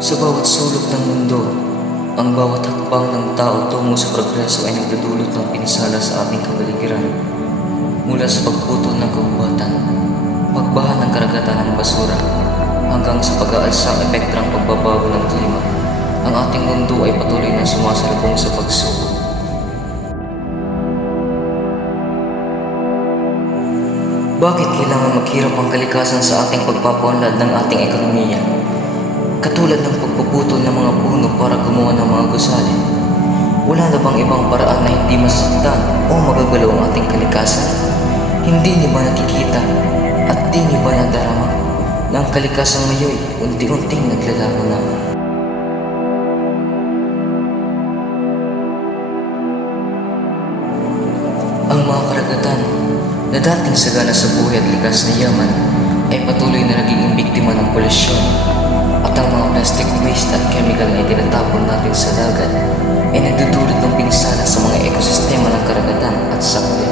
Sa bawat sulok ng mundo, ang bawat hakbang ng tao tungo sa progreso ay nagdudulot ng pinsala sa ating kapaligiran. Mula sa pagputol ng kagubatan, pagbaha ng karagatan ng basura, hanggang sa pag-aalsang epekto ng pagbabago ng klima, ang ating mundo ay patuloy na sumasalubong sa pagsubok. Bakit kailangan maghirap ang kalikasan sa ating pagpapaunlad ng ating ekonomiya? Katulad ng pagpuputol ng mga puno para gumawa ng mga gusali, wala na bang ibang paraan na hindi masasaktan o magagalaw ang ating kalikasan? Hindi niyo ba nakikita at di niyo ba nadarama na ang kalikasan ngayon unti-unting naglalaho na? Ang mga karagatan na dating sagana sa buhay at likas na yaman ay patuloy na naging biktima ng polusyon, at ang mga plastic waste at chemical na itinatapon natin sa dagat ay nagdudulot ng pinsala sa mga ekosistema ng karagatan at sakli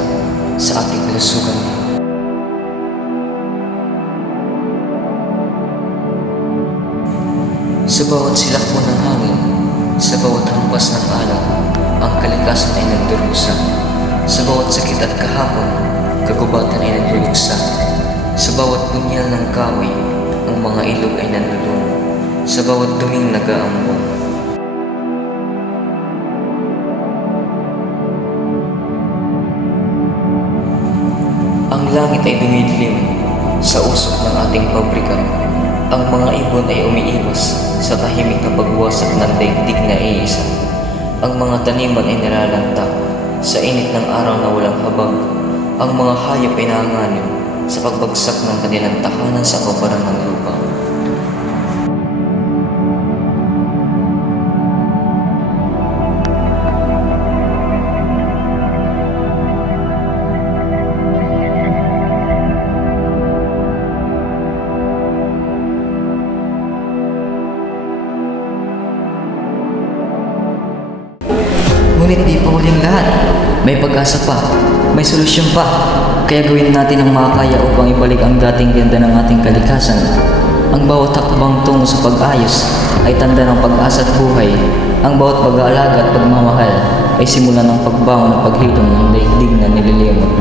sa ating kalusugan. Sa bawat silakbo ng hangin, sa bawat hampas ng alon, ang kalikasan ay nagdurusa. Sa bawat sakit at kahapon, kagubatan ay nagluluksa. Sa bawat bunyal ng kahoy, ang mga ilog ay nanlulunod. Sa bawat duming nag-aambon, ang langit ay dumidilim sa usok ng ating pabrika. Ang mga ibon ay umiiwas sa tahimik na pagwasak ng daigdig na iisa. Ang mga taniman ay nalalanta sa init ng araw na walang habag. Ang mga hayop ay nanganganim sa pagbagsak ng kanilang tahanan sa kabaran ng lupa. Ngunit di pa huling lahat. May pag-asa pa. May solusyon pa. Kaya gawin natin ang makakaya upang ibalik ang dating ganda ng ating kalikasan. Ang bawat hakbang tungo sa pag-ayos ay tanda ng pag-asa at buhay. Ang bawat pag-aalaga at pagmamahal ay simula ng pagbangon at paghilom ng daigdig na nililimot.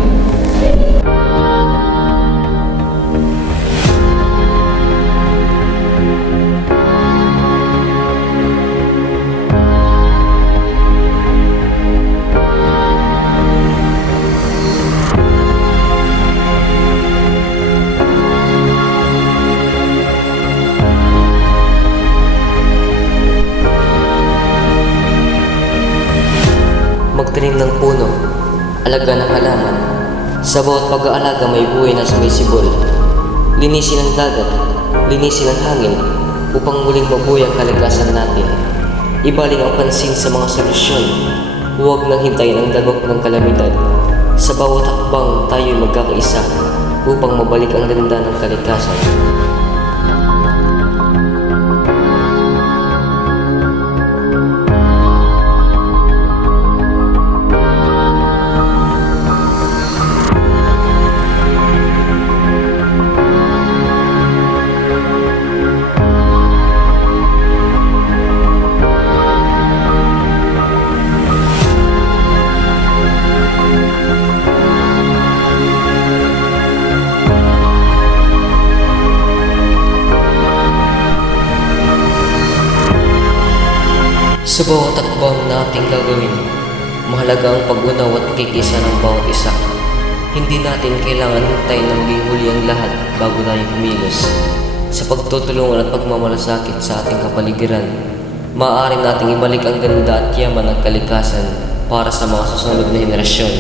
Magtanim ng puno, alaga ng halaman. Sa bawat pag-aalaga may buhay na sumisibol. Linisin ang dagat, linisin ang hangin, upang muling mabuhay ang kalikasan natin. Ibaling ang pansin sa mga solusyon. Huwag nang hintayin ang dagok ng kalamidad. Sa bawat hakbang tayo'y magkakaisa upang mabalik ang ganda ng kalikasan. Sa bawat hakbang na ating gagawin, mahalaga ang pag-unaw at pakikisa ng bawat isa. Hindi natin kailangan hintayin ng bihuli ang lahat bago tayo kumilos. Sa pagtutulungan at pagmamalasakit sa ating kapaligiran, maaari nating ibalik ang ganda at yaman ng kalikasan para sa mga susunod na henerasyon.